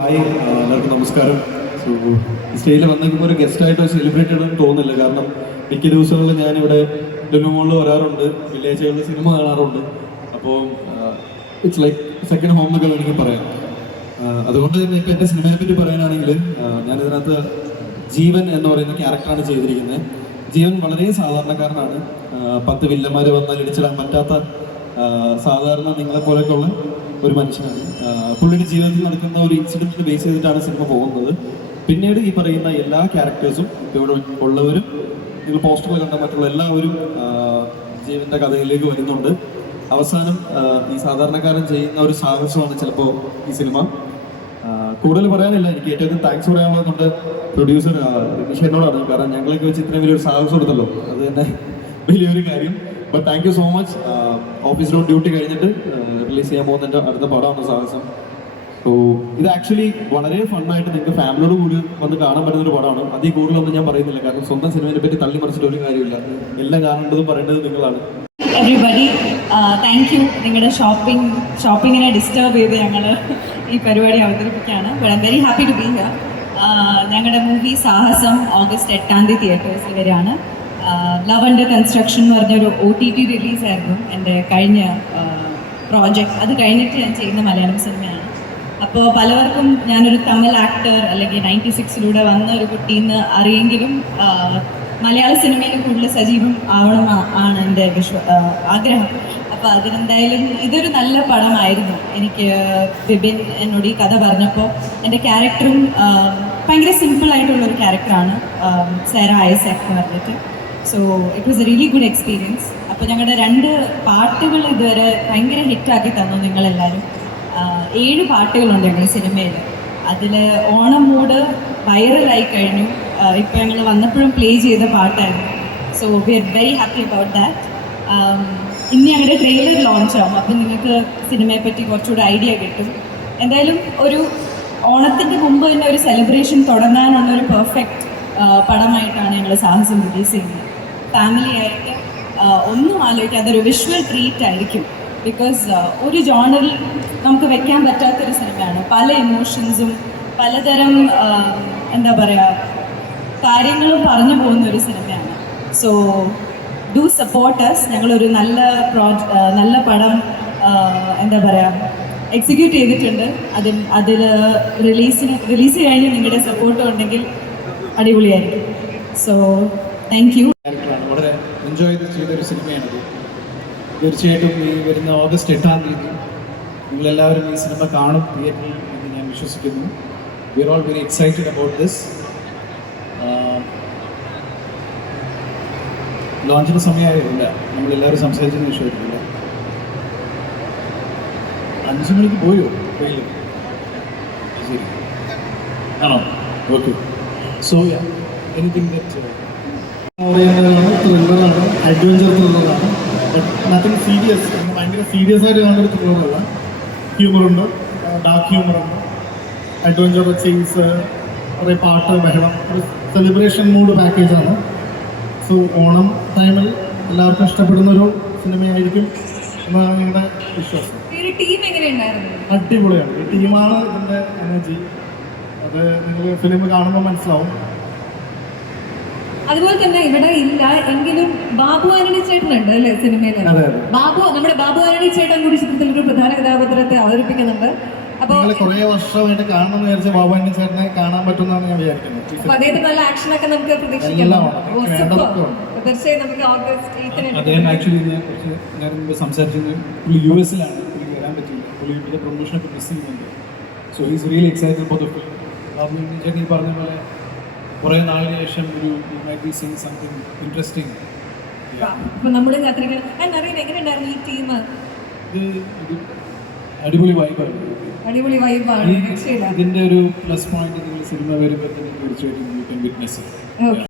Hi എല്ലാവർക്കും നമസ്കാരം. So സ്റ്റേജിൽ വന്നിരിക്കുമ്പോൾ ഒരു ഗസ്റ്റായിട്ട് സെലിബ്രേറ്റ് ചെയ്യണമെന്ന് തോന്നുന്നില്ല. കാരണം മിക്ക ദിവസങ്ങളിൽ ഞാനിവിടെ ലുലുമോളിൽ വരാറുണ്ട്, വെള്ളിയാഴ്ചകളിൽ സിനിമ കാണാറുണ്ട്. അപ്പോൾ ഇറ്റ്സ് ലൈക്ക് സെക്കൻഡ് ഹോം എന്നൊക്കെ വേണമെങ്കിൽ പറയാം. അതുകൊണ്ട് തന്നെ ഇപ്പോൾ എൻ്റെ സിനിമയെ പറ്റി പറയാനാണെങ്കിൽ ഞാനിതിനകത്ത് ജീവൻ എന്ന് പറയുന്ന ക്യാരക്ടറാണ് ചെയ്തിരിക്കുന്നത്. ജീവൻ വളരെ സാധാരണക്കാരനാണ്. 10 വില്ലന്മാർ വന്നാൽ ഇടിച്ചിടാൻ പറ്റാത്ത സാധാരണ നിങ്ങളെപ്പോലെയൊക്കെയുള്ള ഒരു മനുഷ്യനാണ്. പുള്ളിയുടെ ജീവിതത്തിൽ നടക്കുന്ന ഒരു ഇൻസിഡൻറ്റിന് ബേസ് ചെയ്തിട്ടാണ് സിനിമ പോകുന്നത്. പിന്നീട് ഈ പറയുന്ന എല്ലാ ക്യാരക്ടേഴ്സും ഇവിടെ ഉള്ളവരും നിങ്ങൾ പോസ്റ്ററിൽ കണ്ട മറ്റുള്ള എല്ലാവരും ജീവൻ്റെ കഥയിലേക്ക് വരുന്നുണ്ട്. അവസാനം ഈ സാധാരണക്കാരൻ ചെയ്യുന്ന ഒരു സാഹസമാണ് ചിലപ്പോൾ ഈ സിനിമ. കൂടുതൽ പറയാനില്ല. എനിക്ക് ഏറ്റവും താങ്ക്സ് പറയാനുള്ളത് പ്രൊഡ്യൂസർ നിഷേനോടാണ്. കാരണം ഞങ്ങളൊക്കെ വെച്ച് ഇത്രയും വലിയൊരു സാഹസം എടുത്തല്ലോ, അത് തന്നെ വലിയൊരു കാര്യം. But thank you so much. ഓഫീസിലോട്ട് ഡ്യൂട്ടി കഴിഞ്ഞിട്ട് റിലീസ് ചെയ്യാൻ പോകുന്ന എൻ്റെ അടുത്ത പടമാണ് സാഹസം. സോ ഇത് ആക്ച്വലി വളരെ ഫണ്ണായിട്ട് നിങ്ങൾക്ക് ഫാമിലിയോട് കൂടി വന്ന് കാണാൻ പറ്റുന്നൊരു പടമാണ്. അതിൽ കൂടുതലൊന്നും ഞാൻ പറയുന്നില്ല, കാരണം സ്വന്തം സിനിമയെ പറ്റി തള്ളി മറിച്ചിട്ട് ഒരു കാര്യമില്ല. എല്ലാം കാണേണ്ടതും പറയേണ്ടതും നിങ്ങളാണ്. Everybody thank you. നിങ്ങളുടെ ഷോപ്പിങ്ങിനെ ഡിസ്റ്റർബ് ചെയ്ത് ഞങ്ങൾ ഈ പരിപാടി അവതരിപ്പിക്കുകയാണ്. But I am very happy to be here. ഞങ്ങളുടെ മൂവി സാഹസം ഓഗസ്റ്റ് 8 തിയേറ്റേഴ്സിൽ വരികയാണ്. ലവ് അണ്ടർ കൺസ്ട്രക്ഷൻ എന്ന് പറഞ്ഞൊരു OTT റിലീസായിരുന്നു എൻ്റെ കഴിഞ്ഞ പ്രോജക്റ്റ്. അത് കഴിഞ്ഞിട്ട് ഞാൻ ചെയ്യുന്ന മലയാളം സിനിമയാണ്. അപ്പോൾ പലവർക്കും ഞാനൊരു തമിഴ് ആക്ടർ അല്ലെങ്കിൽ 96 വന്ന ഒരു കുട്ടിയെന്ന് അറിയെങ്കിലും മലയാള സിനിമയിൽ കൂടുതൽ സജീവം ആവണം ആണ് എൻ്റെ ആഗ്രഹം. അപ്പോൾ അതിനെന്തായാലും ഇതൊരു നല്ല പടമായിരുന്നു. എനിക്ക് വിപിൻ എന്നോട് ഈ കഥ പറഞ്ഞപ്പോൾ എൻ്റെ ക്യാരക്ടറും ഭയങ്കര സിമ്പിളായിട്ടുള്ളൊരു ക്യാരക്ടറാണ്, സാറ ഐസക് എന്ന് പറഞ്ഞിട്ട്. So it was A really good experience. അപ്പോൾ ഞങ്ങളുടെ 2 പാട്ടുകൾ ഇതുവരെ ഭയങ്കര ഹിറ്റാക്കി തന്നു നിങ്ങളെല്ലാവരും. 7 പാട്ടുകളുണ്ട് ഞങ്ങൾ സിനിമയിൽ. അതിൽ ഓണം മൂഡ് വൈറലായി കഴിഞ്ഞു. ഇപ്പോൾ ഞങ്ങൾ വന്നപ്പോഴും പ്ലേ ചെയ്ത പാട്ടായിരുന്നു. So we are very happy about that. ഇന്ന് ഞങ്ങളുടെ ട്രെയിലർ ലോഞ്ച് ആവും. അപ്പം നിങ്ങൾക്ക് സിനിമയെ പറ്റി കുറച്ചുകൂടി ഐഡിയ കിട്ടും. എന്തായാലും ഒരു ഓണത്തിൻ്റെ മുമ്പ് തന്നെ ഒരു സെലിബ്രേഷൻ തുടങ്ങാനുള്ളൊരു പെർഫെക്റ്റ് പടമായിട്ടാണ് ഞങ്ങൾ സാഹസം റിലീസ് ചെയ്യുന്നത്. ഫാമിലി ആയിട്ട് ഒന്നും ആലോചിക്കാതെ അതൊരു വിഷ്വൽ ട്രീറ്റ് ആയിരിക്കും. ബിക്കോസ് ഒരു ജോണറിൽ നമുക്ക് വെക്കാൻ പറ്റാത്തൊരു സിനിമയാണ്. പല ഇമോഷൻസും പലതരം എന്താ പറയുക കാര്യങ്ങളും പറഞ്ഞു പോകുന്ന ഒരു സിനിമയാണ്. So do support us. ഞങ്ങളൊരു നല്ല പടം എന്താ പറയുക എക്സിക്യൂട്ട് ചെയ്തിട്ടുണ്ട്. അതിൽ റിലീസ് കഴിഞ്ഞ് നിങ്ങളുടെ സപ്പോർട്ട് ഉണ്ടെങ്കിൽ അടിപൊളിയായിരിക്കും. So thank you. വളരെ എൻജോയ് ചെയ്തൊരു സിനിമയാണത്. തീർച്ചയായിട്ടും ഈ വരുന്ന ഓഗസ്റ്റ് 8 നിങ്ങളെല്ലാവരും ഈ സിനിമ കാണും തിയേറ്ററിൽ എന്ന് ഞാൻ വിശ്വസിക്കുന്നു. We are all very excited about this. ലോഞ്ചിന് സമയമായില്ല, നമ്മളെല്ലാവരും സംസാരിച്ചെന്ന് വിശ്വസിക്കില്ല. 5 മണിക്ക് പോയോ ട്രെയിലർ? ശരി ആണോ? ഓക്കെ. സോ എനിത്തിങ് ദാറ്റ് ത്രില്ലറാണ്, അഡ്വഞ്ചർ ത്രില്ലറാണ്. Nothing serious. ഭയങ്കര സീരിയസ് ആയിട്ട് കാണുന്നൊരു ത്രില്ലറല്ല. ഹ്യൂമറുണ്ട്, ഡാർക്ക് ഹ്യൂമറുണ്ട്, അഡ്വഞ്ചർ, ചേസ്, കുറേ പാട്ട്, ബഹളം, ഒരു സെലിബ്രേഷൻ മൂഡ് പാക്കേജാണ്. സോ ഓണം ടൈമിൽ എല്ലാവർക്കും ഇഷ്ടപ്പെടുന്നൊരു സിനിമയായിരിക്കും എന്നാണ് ഞങ്ങളുടെ വിശ്വാസം. അടിപൊളിയാണ്. ഈ ടീമാണ് ഇതിൻ്റെ എനർജി. അത് നിങ്ങൾ ഫിലിം കാണുമ്പോൾ മനസ്സിലാവും. അതുപോലെ തന്നെ ഇവിടെ ഇല്ല എങ്കിലും ബാബു ആന്റണി ചേട്ടനുണ്ട് അല്ലേ സിനിമയിൽ? നമ്മുടെ ബാബു ആന്റണി ചേട്ടൻ കൂടി ചിത്രത്തിൽ ഒരു പ്രധാന കഥാപാത്രത്തെ അവതരിപ്പിക്കുന്നുണ്ട്. അപ്പോൾ കുറേ വർഷമായിട്ട് കാണണമെന്ന് വിചാരിച്ച ബാബു ആന്റണി ചേട്ടനെ കാണാൻ പറ്റുമെന്നാണ് ഞാൻ വിചാരിക്കുന്നത്. അദ്ദേഹത്തിന് നല്ല ആക്ഷനൊക്കെ നമുക്ക് പ്രതീക്ഷിക്കാം. തീർച്ചയായും നമുക്ക് ഓഗസ്റ്റ് 8 അദ്ദേഹം ആക്ച്വലി ഞാൻ സംസാരിച്ചത് പുള്ളി US-ലാണ്. പുള്ളിക്ക് വരാൻ പറ്റില്ല. പുള്ളിയുടെ പ്രൊമോഷനൊക്കെ മിസ് ചെയ്യുന്നുണ്ട്. So he's really excited for the film. Babu Antony ചേട്ടൻ ഈ പറഞ്ഞ പോലെ കുറേ നാളിന് ശേഷം ഒരു സംതിങ് ഇൻട്രസ്റ്റിംഗ്. നമ്മുടെ എങ്ങനെയുണ്ടായിരുന്നു ഈ ടീം? ഇത് അടിപൊളി വൈബാണ്. ഇതിന്റെ ഒരു പ്ലസ് പോയിന്റ് നിങ്ങൾ സിനിമ വരുമ്പോൾ തീർച്ചയായിട്ടും യു കൻ വിറ്റ്നസ്.